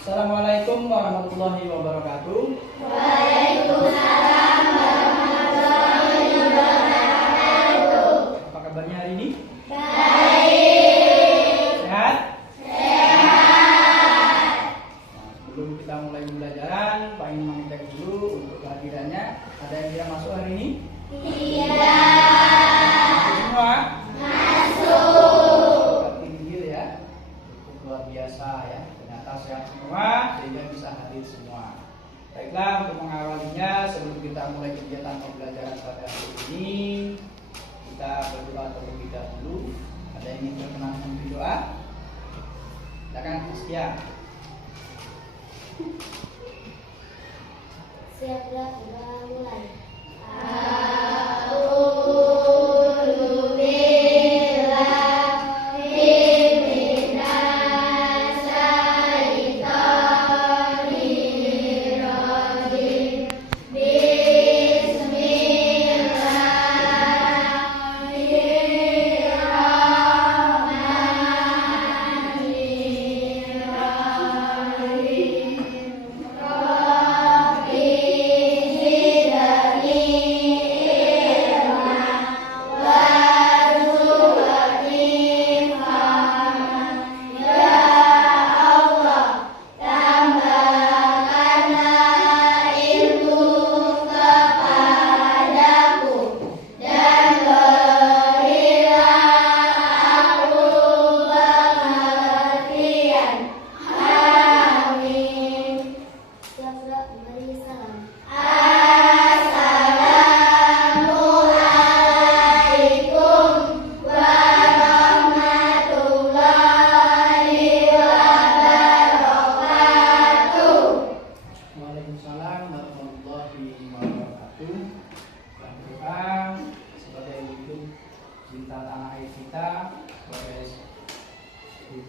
Assalamualaikum warahmatullahi wabarakatuh. Waalaikumsalam warahmatullahi wabarakatuh. Apa kabarnya hari ini? Baik. Sehat? Sehat. Sebelum kita mulai pembelajaran, Pak ingin mengecek dulu untuk kehadirannya. Ada yang tidak masuk hari ini? Tidak. Masuk semua? Masuk. Berarti nihil ya. Cukup luar biasa ya. Ternyata sehat semua sehingga bisa hadir semua. Baiklah, untuk mengawalinya sebelum kita mulai kegiatan pembelajaran pada hari ini, kita berdoa terlebih dahulu. Ada yang ingin berkenan memberi doa? Silakan Astia. Siap, kita mulai.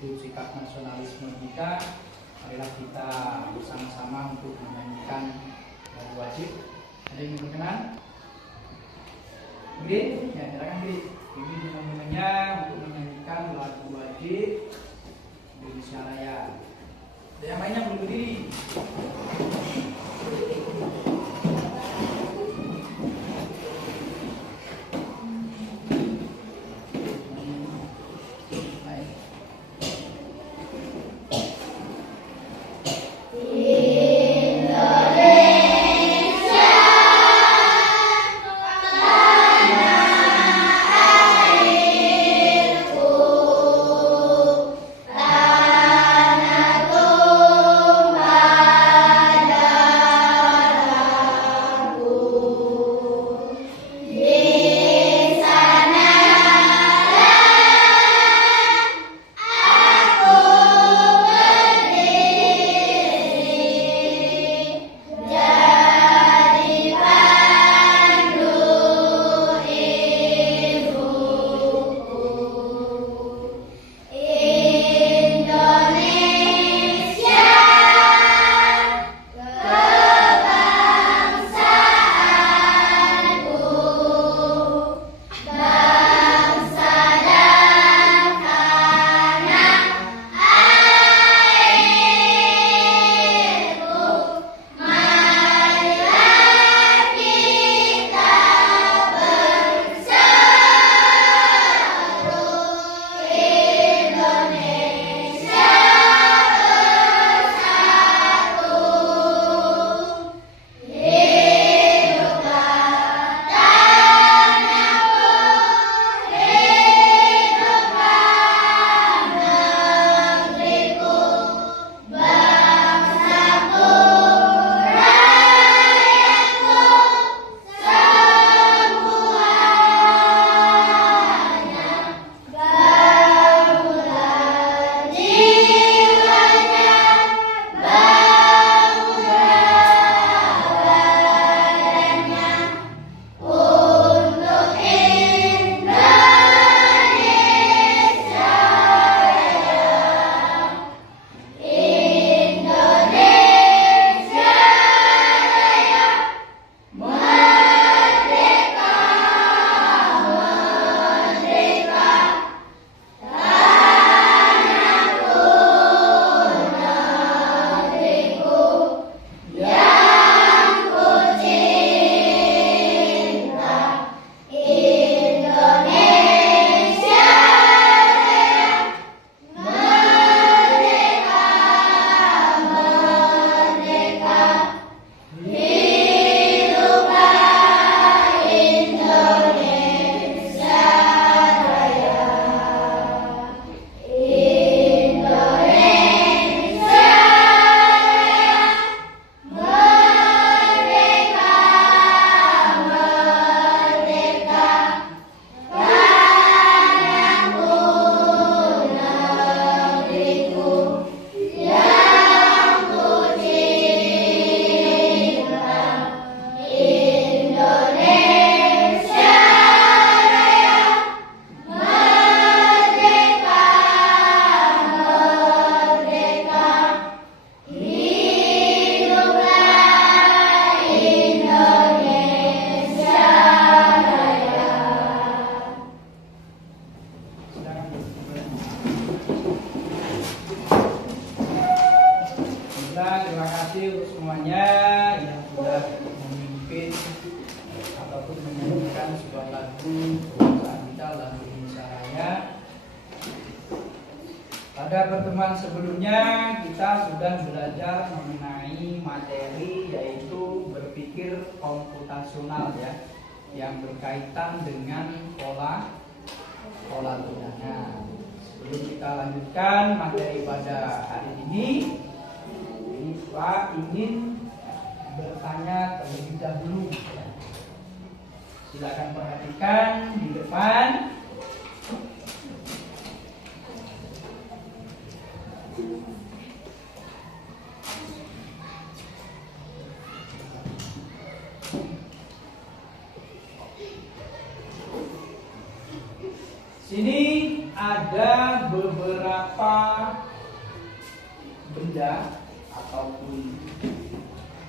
Sikap nasionalisme kita, marilah kita bersama-sama untuk menyanyikan lagu wajib. Ada yang berkenan? Grid? Ya, silakan Grid. Ini namanya untuk menyanyikan lagu wajib Indonesia Raya. Ada yang lainnya belum berdiri? Tanah tumpah kasih untuk semuanya yang sudah memimpin ataupun menyanyikan sebuah lagu kebangsaan kita, lagu Indonesia Raya. Pada pertemuan sebelumnya kita sudah belajar mengenai materi yaitu berpikir komputasional ya, yang berkaitan dengan pola bilangan. Sebelum kita lanjutkan materi pada hari ini Pak ingin bertanya terlebih dahulu. Silakan perhatikan di depan. Sini ada beberapa benda ataupun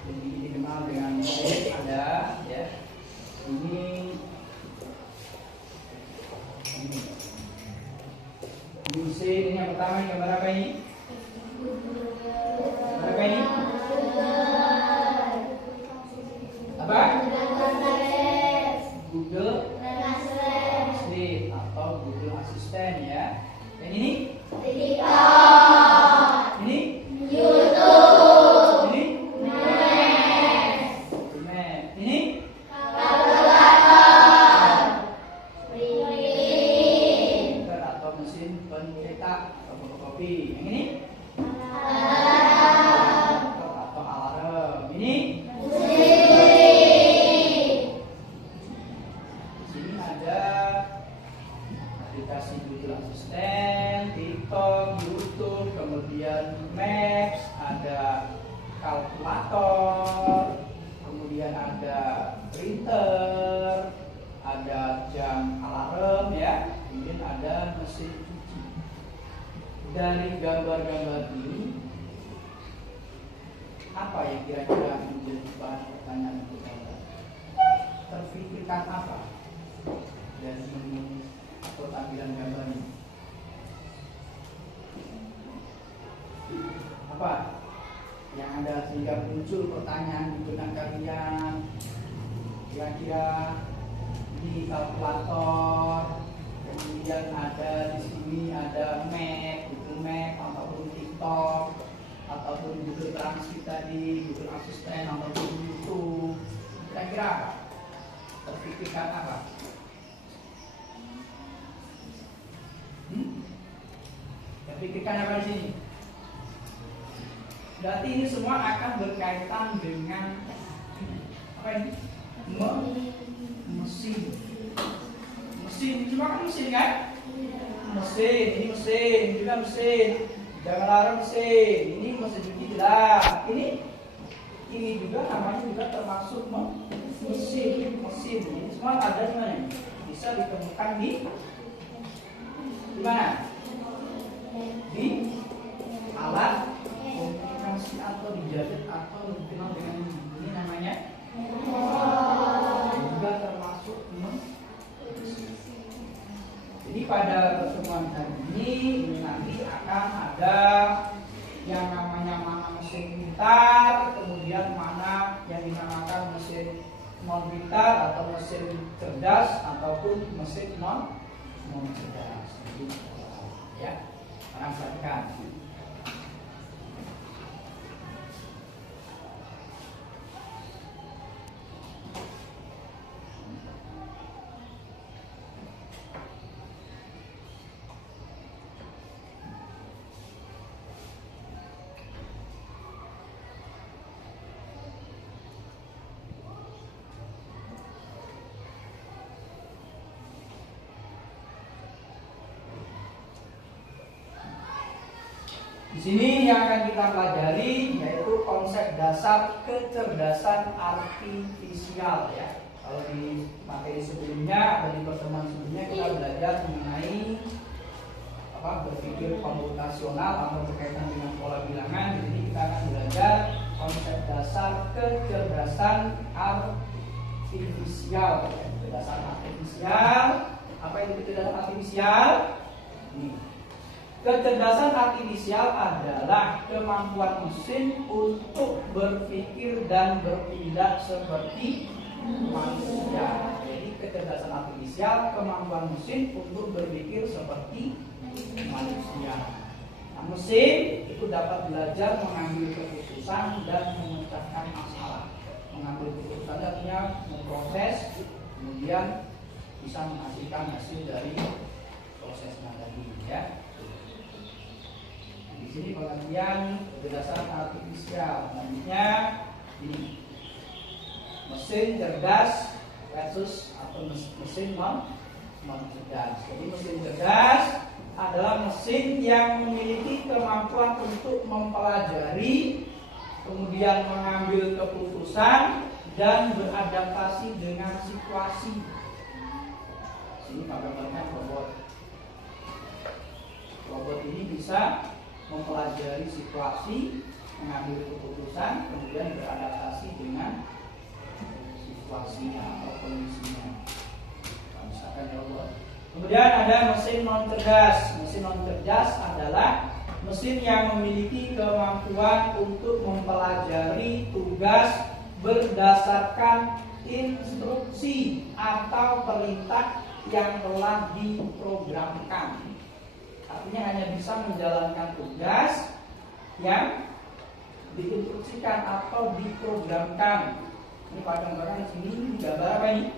ini dikenal dengan mesin, ada ya. Ini mesin, ini yang pertama, gambar apa ini? Gambar apa ini? Apa? Google Translate atau Google Assistant ya. Dan ini? Ini? YouTube. Ini? Maps. Ini? Printer atau mesin pencetak atau fotokopi. Yang ini? Atau alarm. Ini? Sini ada aplikasi Google Assistant, TikTok, YouTube, kemudian Maps, ada kalkulator, kemudian ada printer, ada jam alarm ya, kemudian ada mesin cuci. Dari gambar-gambar ini, apa yang kira-kira menjadi bahan pertanyaan untuk Anda? Terfikirkan apa dari menu atau tampilan gambar ini? Apa yang ada sehingga muncul pertanyaan di benak kalian? Kira-kira di kalkulator, kemudian ada di sini ada map, Google Map ataupun TikTok ataupun Google Translate tadi, Google Assistant ataupun YouTube. Kira-kira apa? Terpikirkan apa? Terpikirkan apa di sini? Berarti ini semua akan berkaitan dengan apa ini? Mesin. Mesin, cuma kan mesin kan? Mesin, ini mesin, ini juga mesin. Jangan larang mesin. Ini mesin cuci jelas. Ini juga namanya juga termasuk mesin. Ini semua ada di mana? Bisa ditemukan di mana? Di alat komunikasi atau di gadget atau dikenal dengan ini namanya juga termasuk Jadi pada pertemuan hari ini nanti akan ada yang namanya mana mesin pintar, kemudian mana yang dinamakan mesin non pintar atau mesin cerdas ataupun mesin non cerdas. Ya, sekarang perhatikan. Di sini yang akan kita pelajari yaitu konsep dasar kecerdasan artifisial ya. Kalau di materi sebelumnya atau di pertemuan sebelumnya kita belajar mengenai berpikir komputasional atau berkaitan dengan pola bilangan. Jadi kita akan belajar konsep dasar kecerdasan artifisial. Kecerdasan artifisial. Apa itu kecerdasan artifisial? Ini. Kecerdasan artifisial adalah kemampuan mesin untuk berpikir dan bertindak seperti manusia. Jadi kecerdasan artifisial kemampuan mesin untuk berpikir seperti manusia. Nah, mesin itu dapat belajar mengambil keputusan dan memecahkan masalah. Mengambil keputusan artinya memproses, kemudian bisa menghasilkan hasil dari prosesnya tadi, ya. Di sini pengertian kecerdasan artifisial. Selanjutnya ini mesin cerdas versus atau mesin non cerdas. Jadi mesin cerdas adalah mesin yang memiliki kemampuan untuk mempelajari, kemudian mengambil keputusan dan beradaptasi dengan situasi. Sini gambarnya robot. Robot ini bisa mempelajari situasi, mengambil keputusan, kemudian beradaptasi dengan situasinya atau kondisinya. Misalkan robot. Kemudian ada mesin non cerdas. Mesin non cerdas adalah mesin yang memiliki kemampuan untuk mempelajari tugas berdasarkan instruksi atau perintah yang telah diprogramkan. Artinya hanya bisa menjalankan tugas yang diinstruksikan atau diprogramkan. Ini pakai-pakai di sini gambar apa ini?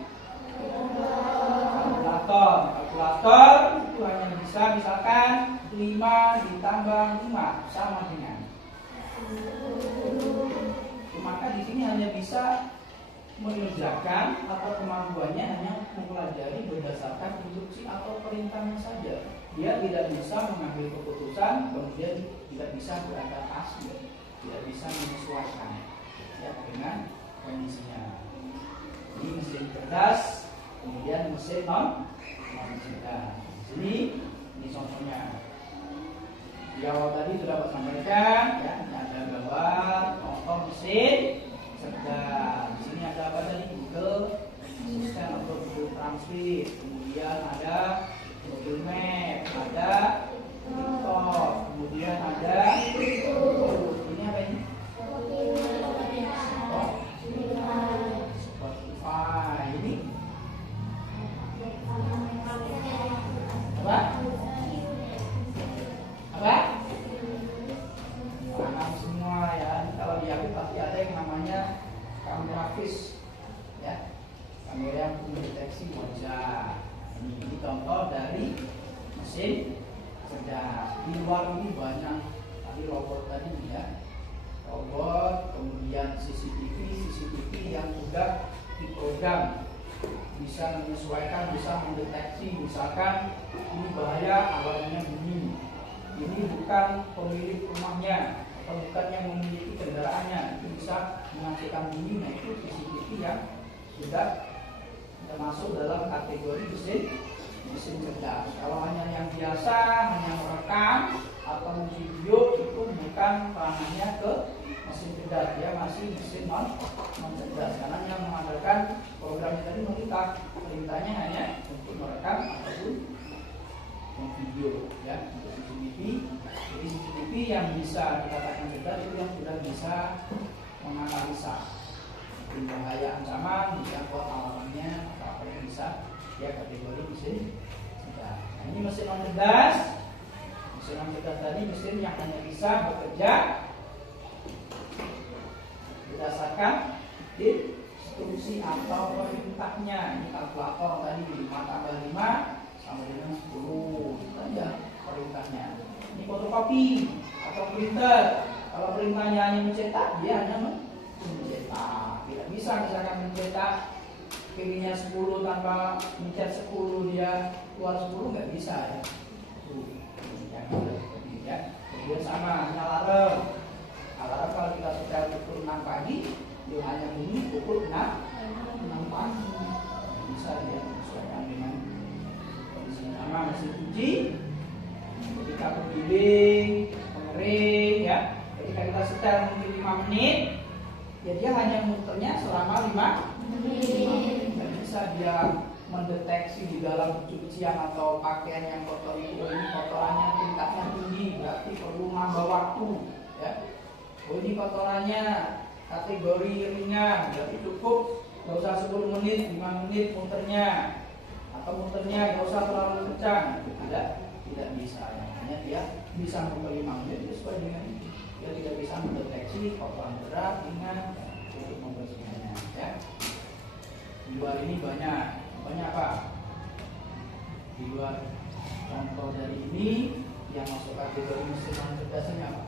Kalkulator. Kalkulator itu hanya bisa misalkan 5 ditambah 5 sama dengan. Maka di sini hanya bisa mengerjakan atau kemampuannya hanya mempelajari berdasarkan instruksi atau perintahnya saja. Dia tidak bisa mengambil keputusan, kemudian tidak bisa beradaptasi, tidak bisa menyesuaikan ya dengan kondisinya. Ini mesin cerdas, kemudian mesin non cerdas. Ini contohnya. Di awal tadi sudah Pak sampaikan, ya, ini ada gambar contoh mesin cerdas. Di sini ada apa tadi? Google Assistant atau Google Translate. Kemudian ada Google Map, ada TikTok, kemudian ada ini apa ini? Spotify. Ini apa? Apa? Paham semua ya. Kalau di HP pasti ada yang namanya kamera fish, ya, kamera yang mendeteksi wajah. Ini contoh dari mesin cerdas. Di luar ini banyak tadi robot tadi ya, robot, kemudian CCTV yang sudah diprogram, bisa menyesuaikan, bisa mendeteksi. Misalkan ini bahaya, alarmnya bunyi. Ini bukan pemilik rumahnya atau bukan yang memiliki kendaraannya, itu bisa menghasilkan bunyi. Nah, itu CCTV yang sudah termasuk dalam kategori mesin cerdas. Kalau hanya yang biasa, hanya merekam atau video, itu bukan ranahnya ke mesin cerdas. Dia masih mesin non cerdas karena yang mengandalkan programnya tadi perintahnya hanya untuk merekam ataupun video, ya, untuk CCTV. Jadi CCTV yang bisa dikatakan cerdas itu yang sudah bisa menganalisa bahaya ancaman, bisa kuat alarmnya, apa yang bisa ya kategori mesin cerdas. Nah, ini mesin non cerdas. Mesin non cerdas tadi mesin yang hanya bisa bekerja berdasarkan instruksi atau perintahnya. Ini kalkulator tadi 5 tambah 5 sama dengan 10 saja perintahnya. Ini fotokopi atau printer. Kalau perintahnya hanya mencetak, dia hanya mencetak. Tidak bisa misalkan mencetak pilihnya 10 tanpa mencetak 10 dia keluar 10, nggak bisa ya. Ya. Kemudian sama alarm. Alarm kalau kita sudah pukul 6 pagi, dia hanya bunyi pukul 6 pagi. Bisa dia menyesuaikan dengan kondisi. Sama mesin cuci, ketika bergiling, pengering, ya. Ketika kita setel mungkin 5 menit, ya dia hanya muternya selama 5 menit. Tidak bisa dia mendeteksi di dalam cucian atau pakaian yang kotor itu, ini kotorannya tingkatnya tinggi, berarti perlu nambah waktu, ya. Oh, ini kotorannya kategori ringan, berarti cukup nggak usah 10 menit, 5 menit muternya, atau muternya nggak usah terlalu kencang. Tidak bisa, ya. Hanya dia bisa muter 5 menit sesuai dengan dia tidak bisa mendeteksi kotoran berat, ringan untuk membersihkannya, ya. Di luar ini banyak apa? Di luar contoh dari ini yang masuk kategori mesin non cerdasnya apa?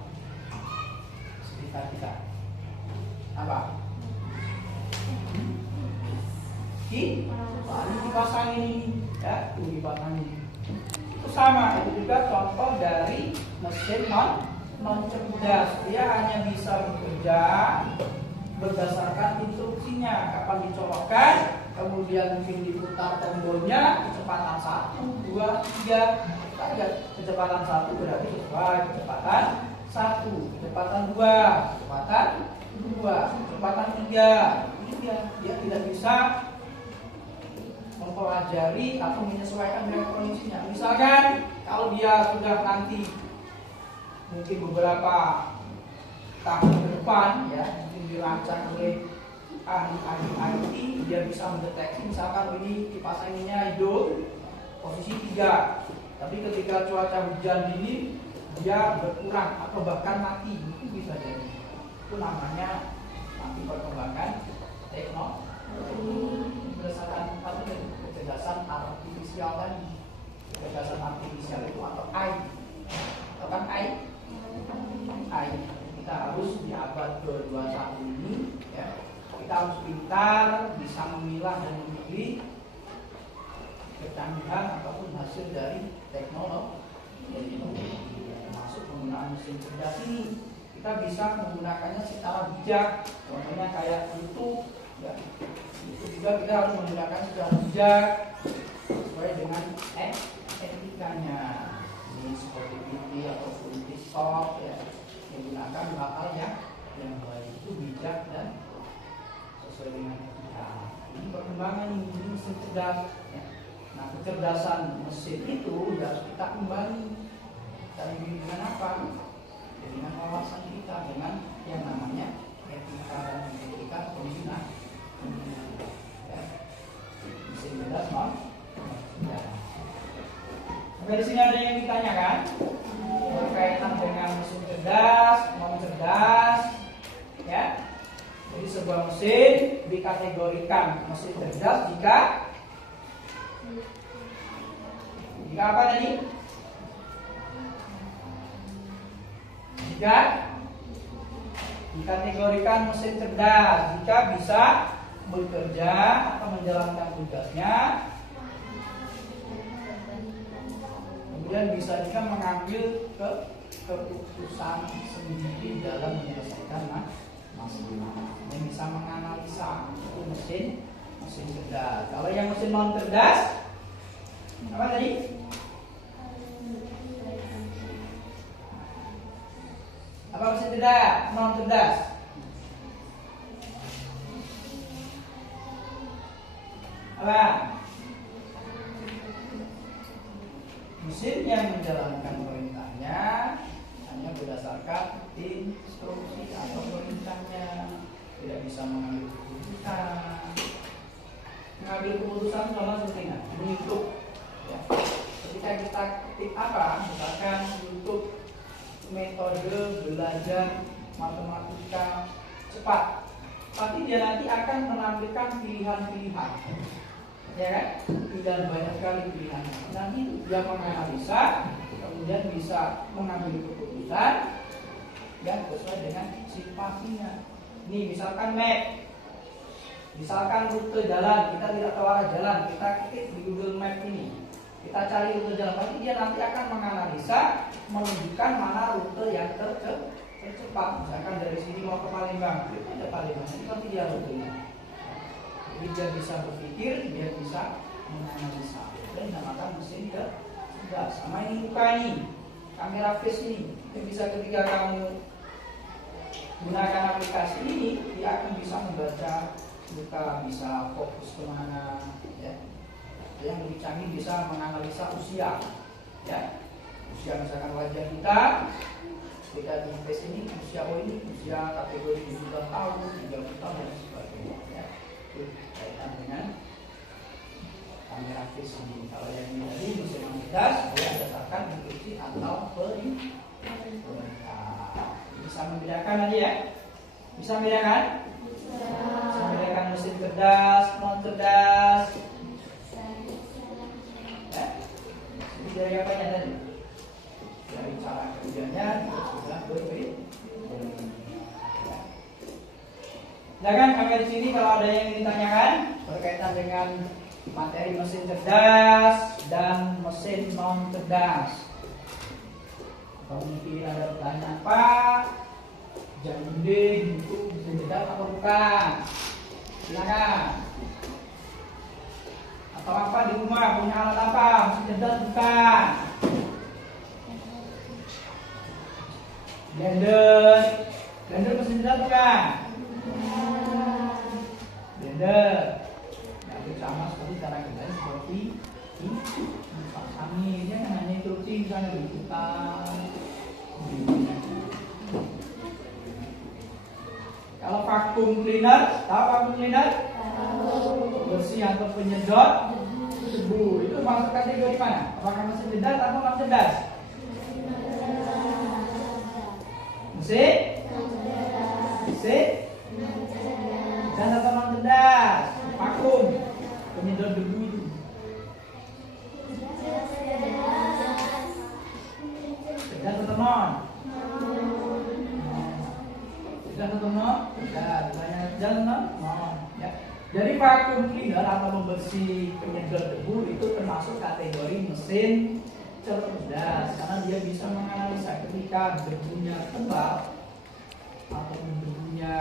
Sekitar kita apa? Ini dipasangin ini, ya, tuh dipasangin. Itu sama, itu juga contoh dari mesin non cerdas. Dia hanya bisa bekerja berdasarkan instruksinya, kapan dicolokkan, kemudian mungkin diputar tombolnya, kecepatan 1, 2, 3. Kita lihat kecepatan 1 berarti sesuai kecepatan 1, kecepatan 2, kecepatan 2, kecepatan 3. Ini dia tidak bisa mempelajari atau menyesuaikan dengan kondisinya. Misalkan kalau dia sudah nanti mungkin beberapa tahun ke depan, ya, mungkin dirancang oleh ahli IT, dia bisa mendeteksi misalkan ini kipas anginnya hidup posisi 3, tapi ketika cuaca hujan dingin dia berkurang atau bahkan mati, itu bisa jadi. Itu namanya nanti perkembangan teknologi berdasarkan kecerdasan artifisial tadi. Kecerdasan artifisial itu atau AI, atau kan AI. Kita harus di abad ke-21 ini, ya, kita harus pintar, bisa memilah dan memilih kecanggihan ataupun hasil dari teknologi, termasuk penggunaan mesin cerdas ini. Kita bisa menggunakannya secara bijak, contohnya kayak YouTube, ya. Itu juga kita harus menggunakan secara bijak sesuai dengan etikanya. Ini seperti TV ataupun TikTok, ya, menggunakan hal-hal yang baik, itu bijak dan sesuai dengan etika. Ini perkembangan ini mesin cerdas, ya. Nah, kecerdasan mesin itu harus kita imbangi. Kita imbangi dengan apa? Ya, dengan wawasan kita, dengan yang namanya etika dan etika pembina. Ya. Mesin cerdas, ya. Sampai di sini ada yang ditanyakan berkaitan dengan mesin cerdas, non cerdas, ya. Jadi sebuah mesin dikategorikan mesin cerdas jika apa tadi? Jika dikategorikan mesin cerdas jika bisa bekerja atau menjalankan tugasnya, kemudian bisa juga mengambil keputusan sendiri dalam menyelesaikan masalah. Yang bisa menganalisa itu mesin cerdas. Kalau yang mesin non cerdas apa tadi? Apa mesin cerdas? Non cerdas. Apa? Mesin yang menjalankan perintahnya hanya berdasarkan instruksi atau perintahnya, tidak bisa mengambil keputusan. Mengambil keputusan sama seperti YouTube, ya. Ketika kita ketik apa, misalkan YouTube metode belajar matematika cepat, pasti dia nanti akan menampilkan pilihan-pilihan, ya kan? Pilihan banyak sekali pilihannya. Nanti dia menganalisa, kemudian bisa mengambil keputusan yang sesuai dengan situasinya. Nih misalkan map, misalkan rute jalan, kita tidak tahu arah jalan, kita ketik di Google Map ini, kita cari rute jalan, pasti dia nanti akan menganalisa, menunjukkan mana rute yang tercepat. Misalkan dari sini mau ke Palembang, itu ada Palembang, itu pasti dia rutenya. Jadi dia bisa berpikir, dia bisa menganalisa. Dan dinamakan mesin cerdas. Sama ini buka ini, kamera face ini, itu bisa ketika kamu gunakan aplikasi ini, dia akan bisa membaca buka, bisa fokus kemana, ya. yang lebih canggih bisa menganalisa usia, ya. Usia misalkan wajah kita di tes ini usia ini usia kategori 7 tahun, 30 tahun dan sebagainya, ya. Itu kaitan dengan kamera face ini. Kalau yang ini tadi mesin magnetas dia berdasarkan instruksi atau perintah. Bisa membedakan tadi ya? Bisa membedakan? Bisa membedakan mesin cerdas, non cerdas. Ya? Ini dari apanya tadi? Dari cara kerjanya sudah berbeda. Jangan kami di sini kalau ada yang ditanyakan berkaitan dengan materi mesin cerdas dan mesin non cerdas. Kalau mungkin ada pertanyaan, Pak, jadi itu mesin cerdas atau bukan? Silakan. Atau apa di rumah punya alat apa? Mesin cerdas bukan? Blender mesin cerdas bukan? Blender. Nah, itu sama seperti cara kita seperti ini. Pak Sami dia kan hanya instruksi misalnya berputar. Kalau vacuum cleaner, tahu vacuum cleaner? Bersih atau penyedot debu. Itu masuk kategori mana? Apakah mesin cerdas atau non cerdas? Mesin? Dan atau non cerdas? Vakum, penyedot debu itu. Cerdas atau non? Cerdas atau non? Cerdas. Cerdas non? Non. Ya. Jadi vacuum cleaner atau membersih penyedot debu itu termasuk kategori mesin cerdas karena dia bisa menganalisa ketika debunya tebal atau debunya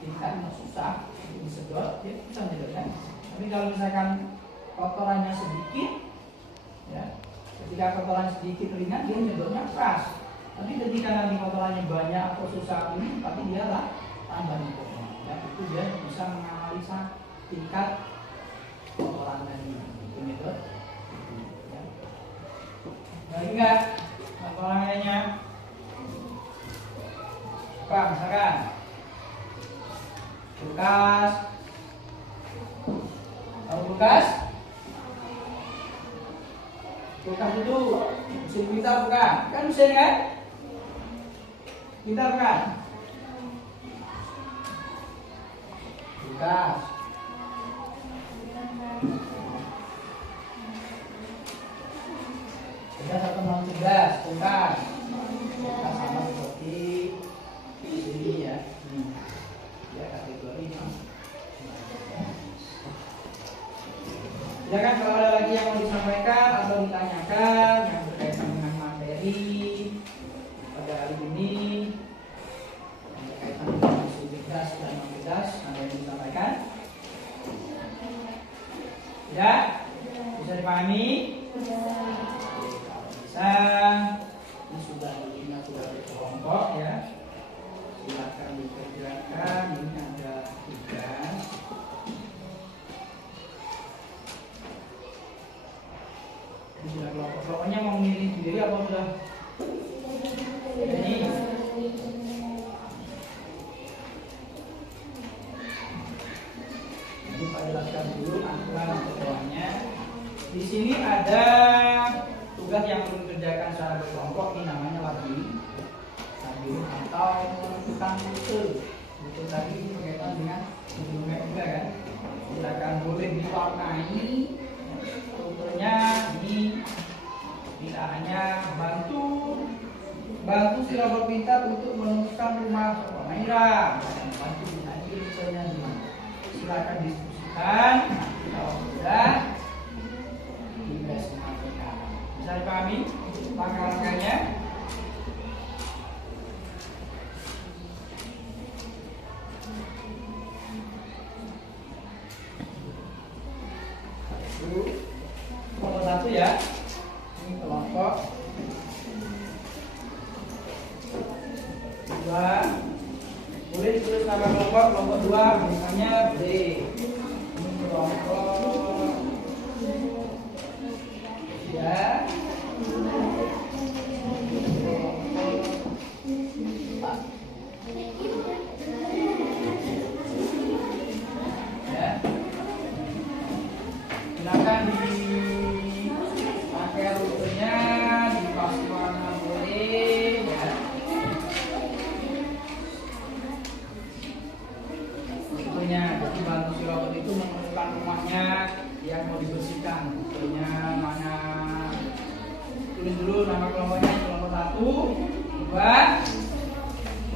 tingkat susah disedot, dia bisa menyedotkan. Tapi kalau misalkan kotorannya sedikit, ya, ketika kotoran sedikit ringan dia menyedotnya keras. Tapi ketika nanti kotorannya banyak atau susah ini, tapi dia lah tambah nyedotnya. Ya, itu dia bisa menganalisa tingkat kotoran tadi menyedot. Baik enggak? Kotorannya apa? Misalkan kulkas. Tahu kulkas? Kulkas itu mesin pintar bukan? Kan mesin kan? Pintar bukan? Kulkas. Cerdas atau non cerdas? Kulkas. Kulkas sama seperti di sini ya. Ya kategori non. Silakan kalau ada lagi yang mau disampaikan atau ditanyakan yang berkaitan dengan materi pada hari ini yang berkaitan dengan isu cerdas dan non cerdas, ada yang disampaikan? Tidak? Bisa dipahami? Kalau bisa, ini sudah berkelompok ya. Silakan dikerjakan. Ini ada tugas. Sudah kelompok-kelompoknya mau memilih sendiri apa sudah? Ini Pak jelaskan dulu aturan kelompoknya. Di sini ada tugas yang perlu dikerjakan secara berkelompok. Ini namanya labirin atau menentukan rute. Rute tadi ini berkaitan dengan sebelumnya juga kan. Silakan boleh diwarnai rutenya ini. Tidak hanya bantu si robot pintar untuk menentukan rumah warna merah. Bantu nanti rutenya silakan diskusikan. Kalau sudah diimplementasikan. Bisa dipahami langkah-langkahnya? Kelompok satu ya, ini kelompok dua. Boleh ditulis nama kelompok dua misalnya B. Ini kelompok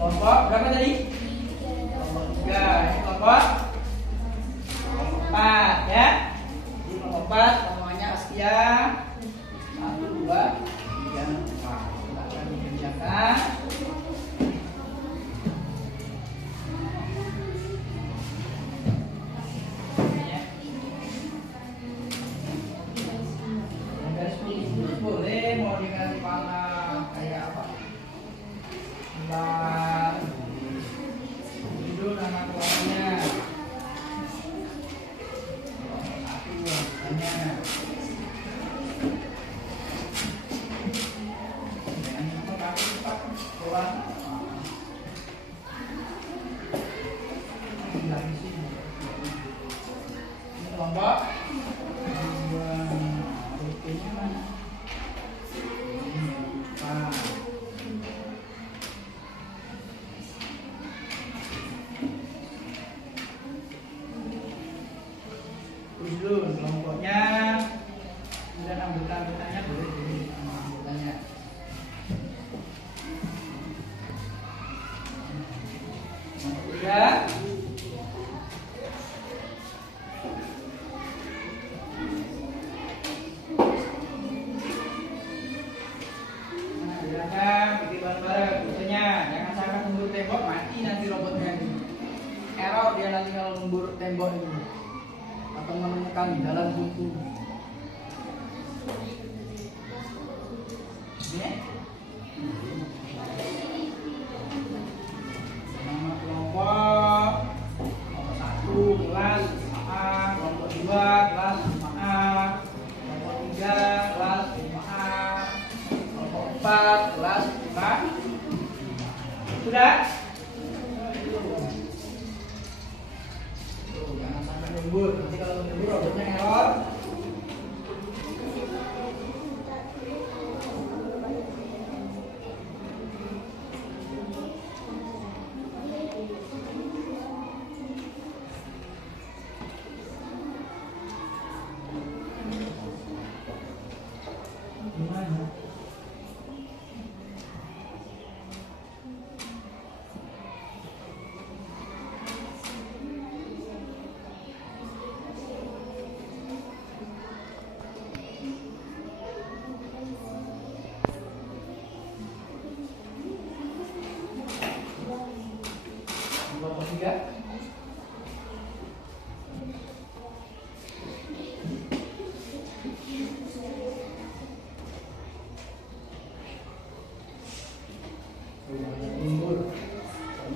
Kelompok berapa tadi? Kelompok 3. Ini kelompok 4 ya. Di kelompok 4 semuanya Askia 1, 2, 3, 4. Kita akan dikerjakan. Boleh mau dengan warna kayak apa? Nah, itu nama kelompoknya. Satu warnanya. Jangan lupa pakai cepat keluar. Ini kelompok. Rutenya mana? Terus dulu kelompoknya, kemudian anggota-anggotanya boleh jadi sama anggotanya. Kelompok 3. Bikin bareng-bareng rutenya, jangan sampai membur tembok mati nanti robotnya ini. Error dia nanti kalau membur tembok ini atau menemukan di dalam buntu. Ini nama kelompok 1 kelas 5A, kelompok 2 kelas 5A, kelompok 3 kelas 5A, kelompok 4 kelas 5. Sudah? Tuh, jangan sampai lembur. Nanti kalau lembur robotnya error. Gimana? Kelompok 3.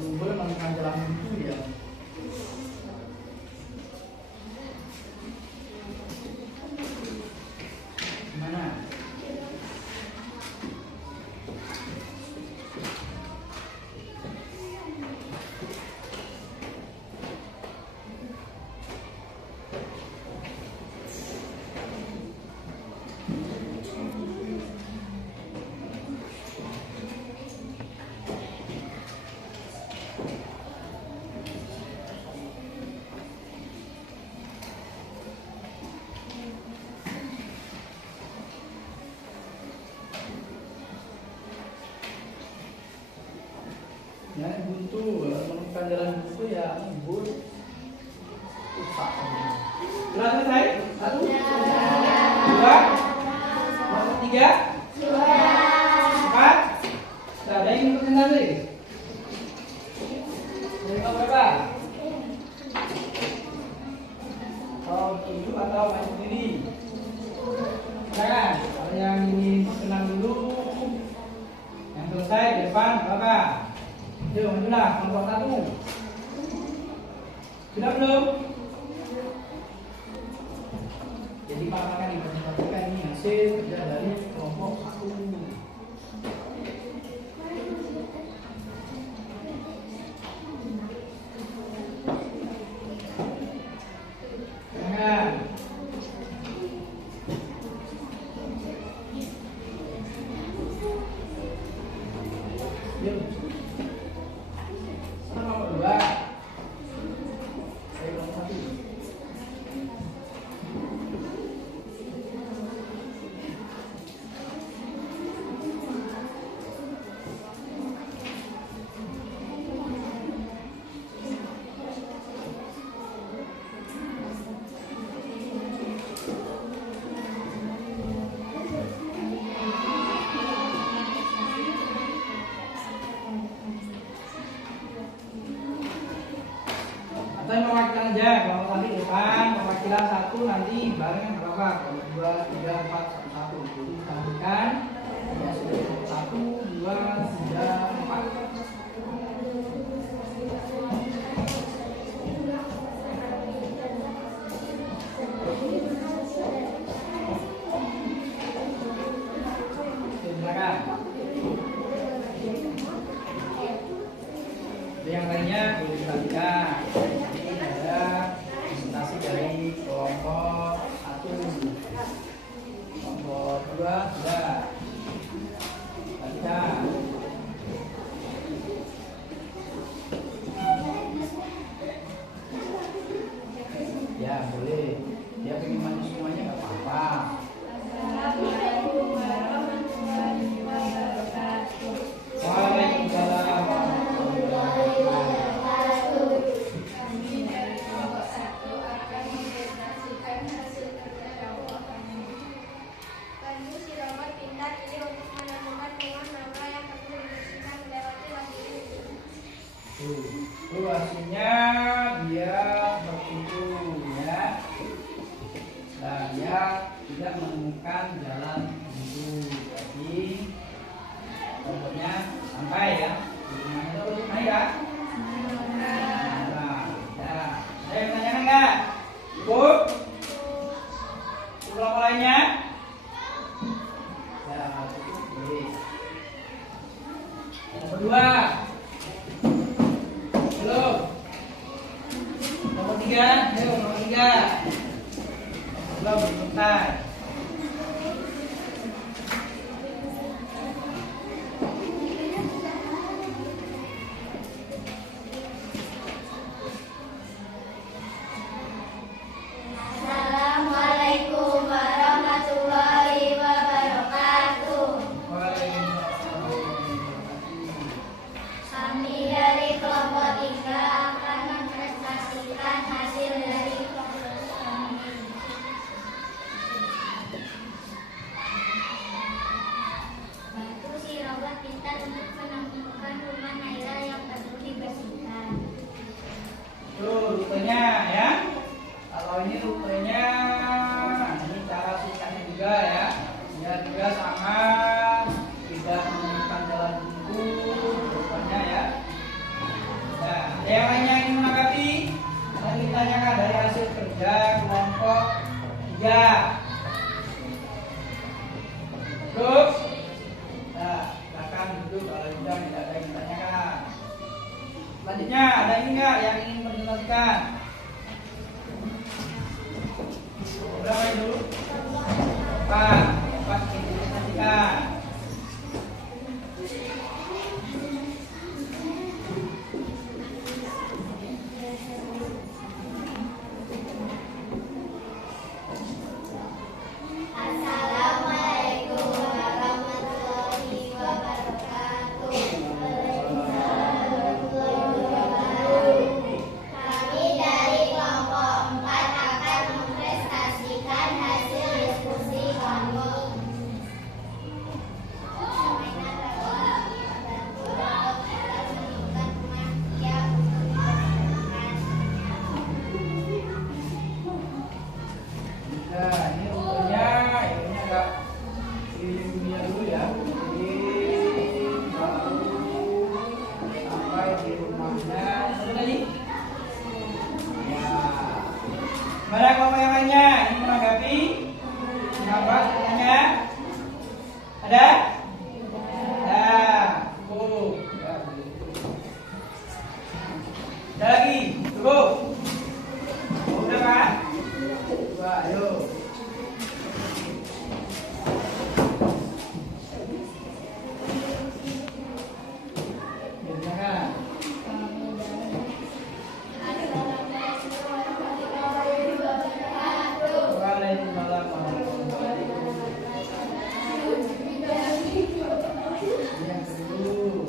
Lembur memang jalan buntu ya. Gimana? Ya, buntu, menemukan jalan buntu ya lembur. Susah. Sudah selesai? 1, 2, 3, 4. Sudah ada yang ikutin tadi? Dari berapa? Kalau tunjuk atau main sendiri? Jangan. Kalau yang ini senang dulu, yang selesai di depan berapa? Yuk, majulah, kelompok 1. Sudah belum? Jadi Pak akan diperhatikan ini hasil kerja dari kelompok 1. Jangan. Yuk. Kelompok 2. Saya kelompok 1. Atau yang perwakilan aja, kalau nanti depan perwakilan satu nanti bareng berapa? Kalau 2, 3, 4, 1, 1. Jadi sampaikan ya sudah 1, 2, 3, 4. Silakan. Yang lainnya boleh dibagikan. Ini ada presentasi dari kelompok 1, kelompok 2 sudah baca. Ya boleh. Dia pengen maju semuanya nggak apa-apa. Waalaikumsalam. Tuh hasilnya dia seperti itu ya. Nah dia tidak menemukan jalan itu. Jadi pokoknya sampai ya. Hubungannya itu naik ya. Nah, ya. Ada yang tanyakan nggak? Ibu? Kelompok lainnya? Ya, boleh. Yang kedua. Belum. Nomor 3, ayo nomor 3. Belum selesai. Assalamualaikum warahmatullahi wabarakatuh. Kami dari kelompok 3 akan mempresentasikan hasil dari proses kami. Bantu si robot pintar untuk menemukan rumah Naila yang perlu dibersihkan. Tuh rutenya ya. Kalau ini rutenya, ini cara singkatnya juga ya. Dia juga sama, tidak menemukan jalan buntu, rupanya ya. Nah, ada yang lainnya ingin menanggapi? Nanti ditanyakan dari hasil kerja kelompok 3. Terus, nah, silakan duduk kalau sudah tidak ada yang ditanyakan. Selanjutnya, ada ini enggak yang ingin presentasikan? Berapa itu? 4 ingin presentasikan. Assalamualaikum warahmatullahi wabarakatuh. Kami dari kelompok 4 akan mempresentasikan hasil diskusi kami. Nah, ini rutenya agak keliling dunia dulu ya. Jadi sampai di rumahnya. Satu tadi? Ya. Mana kelompok yang lainnya? Ini menanggapi? Kenapa? Tanya? Ada? Ada. Cukup. Ya, ada lagi? Cukup. Udah kan? Coba, ayo. Silakan. Waalaikumsalam warahmatullahi wabarakatuh. Yang kedua.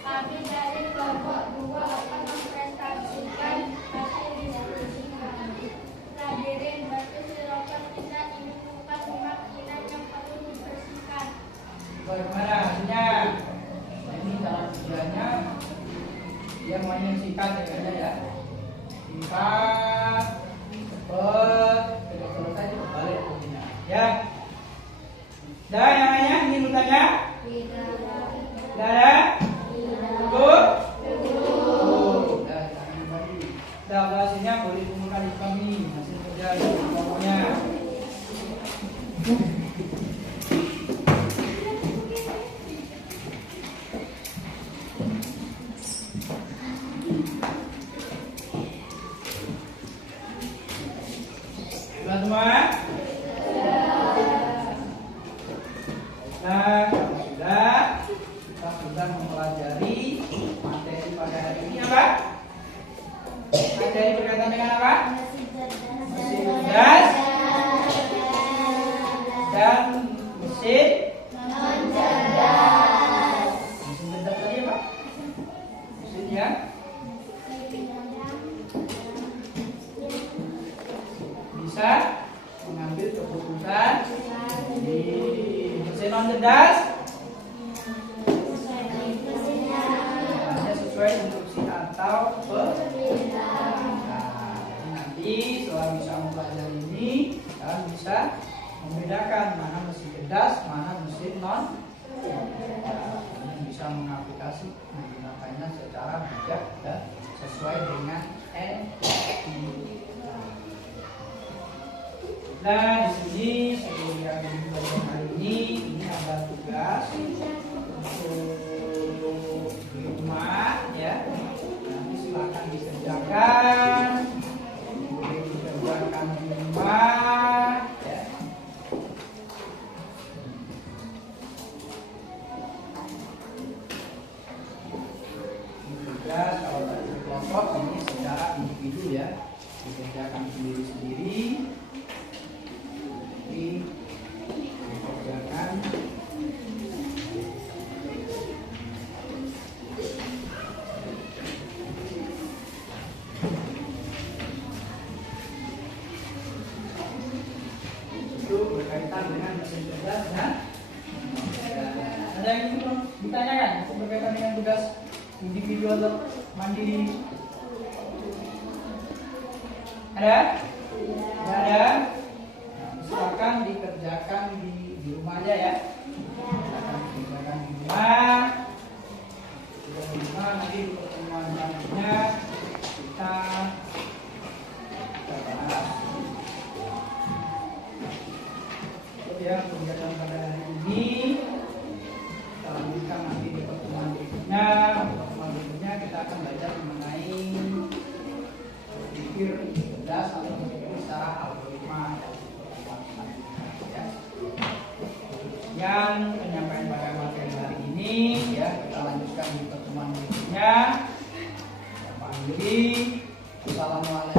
Kami dari kelompok 2 akan mempresentasikan hasil diskusi kami. Hadirin batu silakan kita ingin menemukan rumah kita yang perlu dibersihkan. Bagaimana hasilnya? Nah, ini cara kerjanya Dia maunya singkat kayaknya ya. Singkat, cepet, tidak selesai balik punya. Ya. Dah yang lainnya ingin bertanya? Tidak ada? Cukup? Dah hasilnya boleh kumpulkan di kami hasil kerja pokoknya. Teman-teman? Nah, kita sudah mempelajari materi pada hari ini apa? Materi berkaitan dengan apa? Mesin gas dan mesin non-cerdas. Mesin cerdas tadi apa? Mesin yang bisa mengambil keputusan. Di mesin non-cerdas hanya sesuai instruksi atau perintah. Jadi nanti setelah bisa mempelajari ini, kalian bisa membedakan mana mesin cerdas, mana mesin non-cerdas. Bisa mengaplikasi menggunakannya secara bijak dan sesuai dengan NI. Nah, di sini sebelum kami belajar hari ini ada tugas untuk di rumah ya. Nanti silakan dikerjakan, boleh dikerjakan di rumah ya. Tugas kalau dari kelompok ini secara individu ya, dikerjakan sendiri-sendiri. Dikerjakan itu berkaitan dengan mesin cerdas dan ada yang ingin ditanyakan untuk berkaitan dengan tugas individu atau mandiri? Ada? Tidak ada? Silakan dikerjakan di rumah aja ya. Silakan dikerjakan di rumah. Di rumah nanti di pertemuan selanjutnya kita bahas. Itu ya kegiatan pada hari ini. Kita lanjutkan nanti di pertemuan berikutnya. Pertemuan berikutnya kita akan belajar mengenai berpikir cerdas atau berpikir secara algoritma. Yang penyampaian pada materi hari ini ya kita lanjutkan di pertemuan berikutnya. Saya Pak Andri. Assalamualaikum.